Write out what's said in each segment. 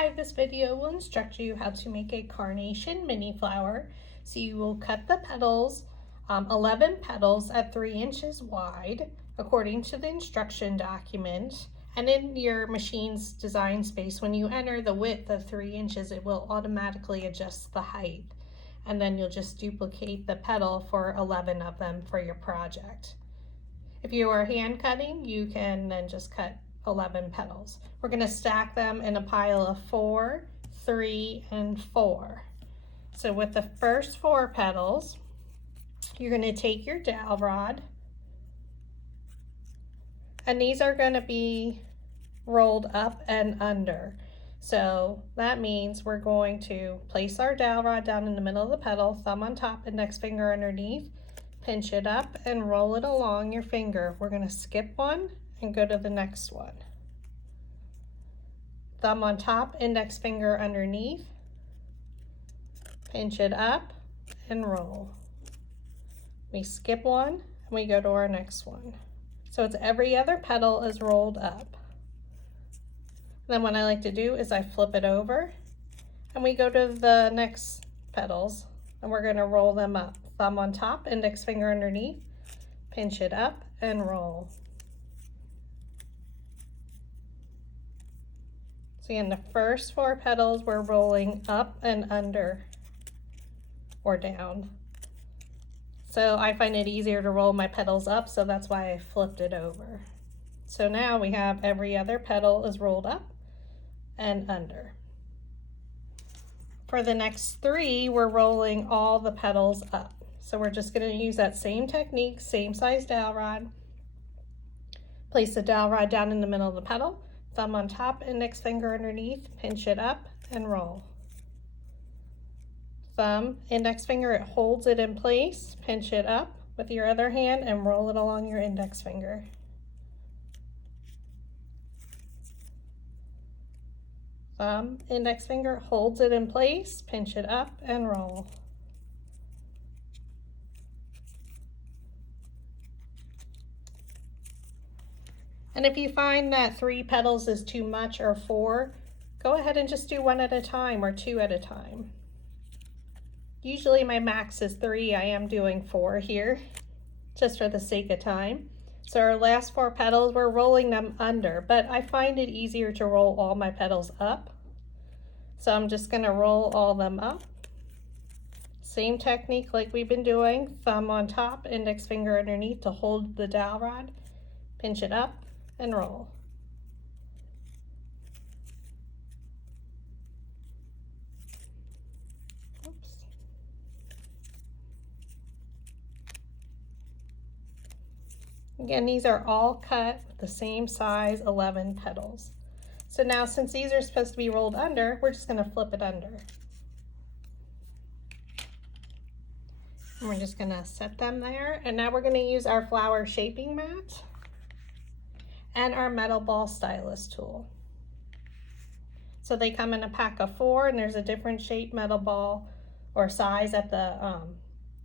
Hi, this video will instruct you how to make a carnation mini flower. So you will cut the petals, 11 petals at 3 inches wide, according to the instruction document. And in your machine's design space, when you enter the width of 3 inches, it will automatically adjust the height. And then you'll just duplicate the petal for 11 of them for your project. If you are hand cutting, you can then just cut 11 petals. We're going to stack them in a pile of 4, 3, and 4. So with the first 4 petals, you're going to take your dowel rod, and these are going to be rolled up and under. So that means we're going to place our dowel rod down in the middle of the petal, thumb on top, index finger underneath, pinch it up and roll it along your finger. We're going to skip one and go to the next one. Thumb on top, index finger underneath, pinch it up and roll. We skip one and we go to our next one. So it's every other petal is rolled up. Then what I like to do is I flip it over and we go to the next petals and we're going to roll them up. Thumb on top, index finger underneath, pinch it up and roll. So again, the first 4 petals we're rolling up and under or down. So I find it easier to roll my petals up, so that's why I flipped it over. So now we have every other petal is rolled up and under. For the next 3, we're rolling all the petals up. So we're just going to use that same technique, same size dowel rod. Place the dowel rod down in the middle of the petal, thumb on top, index finger underneath, pinch it up and roll. Thumb, index finger, it holds it in place, pinch it up with your other hand and roll it along your index finger. Thumb, index finger, holds it in place, pinch it up and roll. And if you find that 3 petals is too much or 4, go ahead and just do 1 at a time or 2 at a time. Usually my max is 3, I am doing 4 here, just for the sake of time. So our last 4 petals, we're rolling them under, but I find it easier to roll all my petals up. So I'm just gonna roll all them up. Same technique like we've been doing, thumb on top, index finger underneath to hold the dowel rod, pinch it up and roll. Oops. Again, these are all cut with the same size 11 petals. So now since these are supposed to be rolled under, we're just going to flip it under. And we're just going to set them there. And now we're going to use our flower shaping mat and our metal ball stylus tool. So they come in a pack of 4 and there's a different shape metal ball or size at the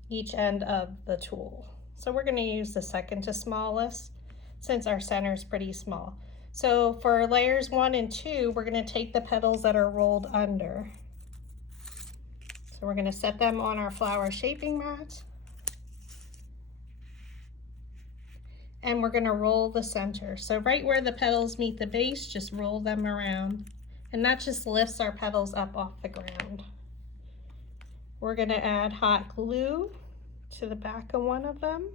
each end of the tool. So we're going to use the second to smallest since our center is pretty small. So for layers 1 and 2, we're going to take the petals that are rolled under. So we're going to set them on our flower shaping mat. And we're going to roll the center. So right where the petals meet the base, just roll them around. And that just lifts our petals up off the ground. We're going to add hot glue to the back of one of them.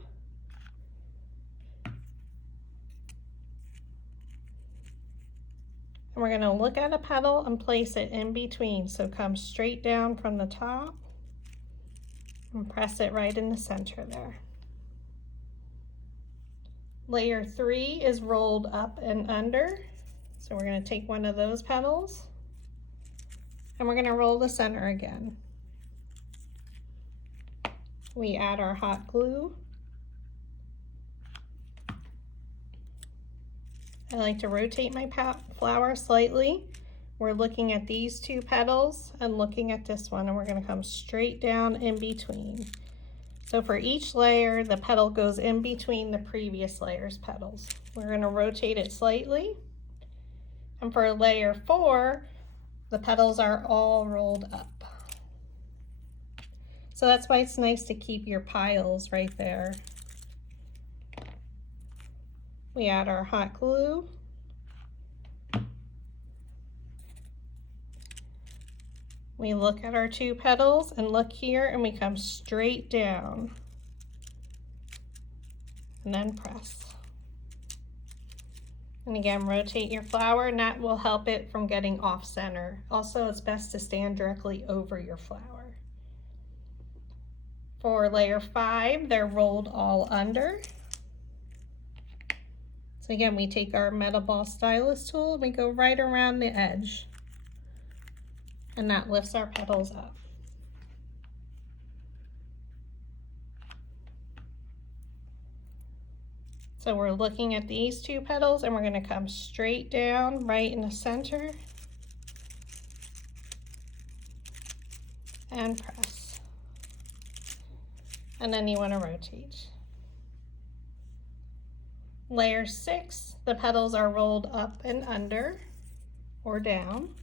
And we're going to look at a petal and place it in between. So come straight down from the top and press it right in the center there. Layer 3 is rolled up and under. So we're going to take one of those petals and we're going to roll the center again. We add our hot glue. I like to rotate my flower slightly. We're looking at these 2 petals and looking at this one, and we're going to come straight down in between. So for each layer, the petal goes in between the previous layer's petals. We're going to rotate it slightly. And for layer 4, The petals are all rolled up. So that's why it's nice to keep your piles right there. We add our hot glue. We look at our 2 petals and look here, and we come straight down and then press. And again, rotate your flower, and that will help it from getting off center. Also, it's best to stand directly over your flower. For layer 5, they're rolled all under. So again, we take our metal ball stylus tool and we go right around the edge. And that lifts our petals up. So we're looking at these 2 petals, and we're going to come straight down right in the center and press. And then you want to rotate. Layer 6, the petals are rolled up and under or down.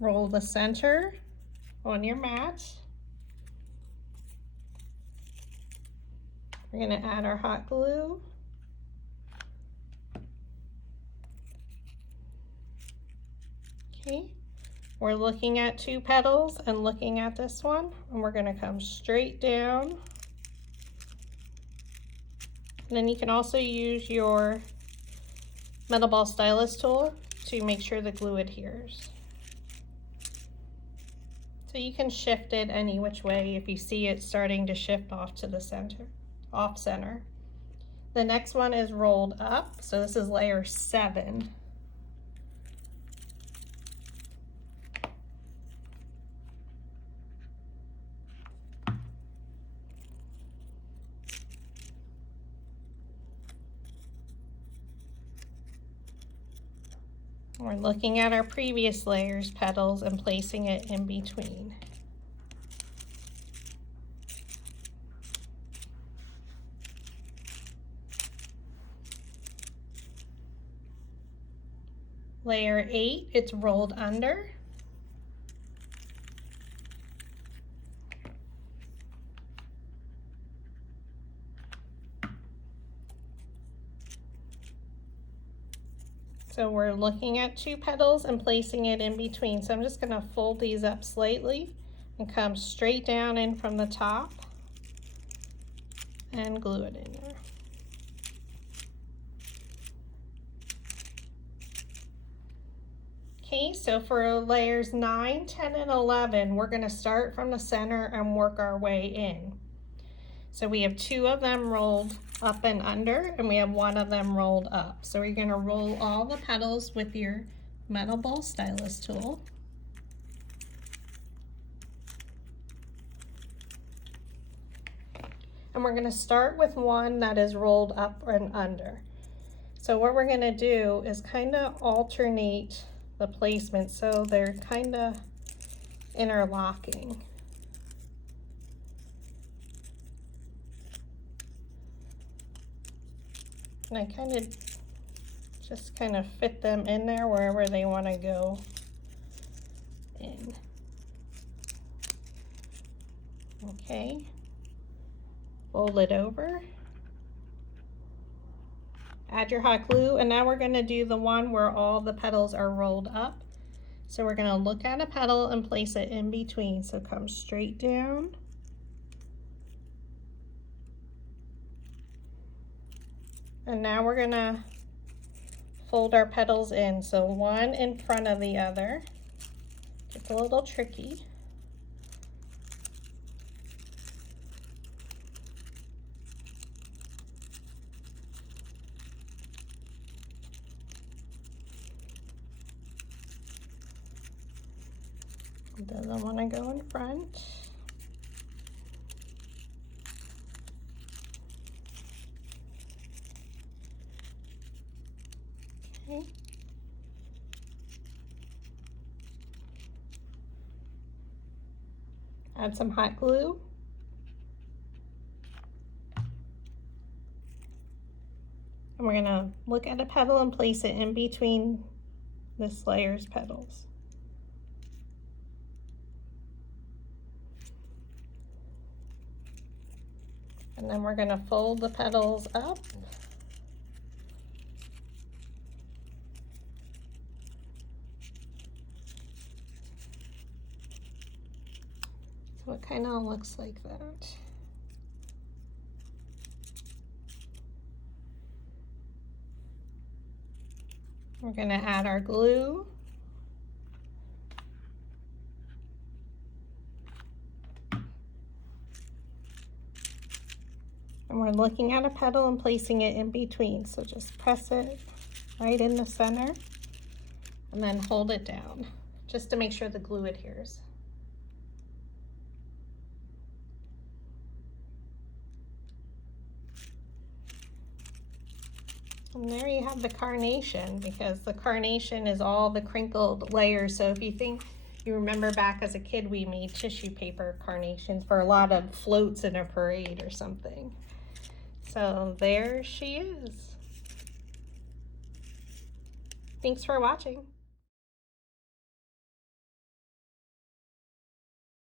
Roll the center on your mat. We're going to add our hot glue. Okay, we're looking at 2 petals and looking at this one, and we're going to come straight down. And then you can also use your metal ball stylus tool to make sure the glue adheres. So you can shift it any which way if you see it starting to shift off to the center, off center. The next one is rolled up, so this is layer 7. We're looking at our previous layer's petals and placing it in between. Layer 8, it's rolled under. So we're looking at 2 petals and placing it in between. So I'm just going to fold these up slightly and come straight down in from the top and glue it in there. Okay, so for layers 9, 10, and 11, we're going to start from the center and work our way in. So we have 2 of them rolled up and under, and we have 1 of them rolled up. So we're going to roll all the petals with your metal ball stylus tool. And we're going to start with 1 that is rolled up and under. So what we're going to do is kind of alternate the placement so they're kind of interlocking. And I just kind of fit them in there wherever they want to go in. Okay, fold it over. Add your hot glue, and now we're going to do the one where all the petals are rolled up. So we're going to look at a petal and place it in between. So come straight down. And now we're going to fold our petals in. So 1 in front of the other. It's a little tricky. It doesn't want to go in front. Okay. Add some hot glue. And we're going to look at a petal and place it in between this layer's petals. And then we're going to fold the petals up. So it kind of looks like that. We're going to add our glue. And we're looking at a petal and placing it in between. So just press it right in the center and then hold it down just to make sure the glue adheres. And there you have the carnation, because the carnation is all the crinkled layers. So if you remember back as a kid, we made tissue paper carnations for a lot of floats in a parade or something. So there she is. Thanks for watching.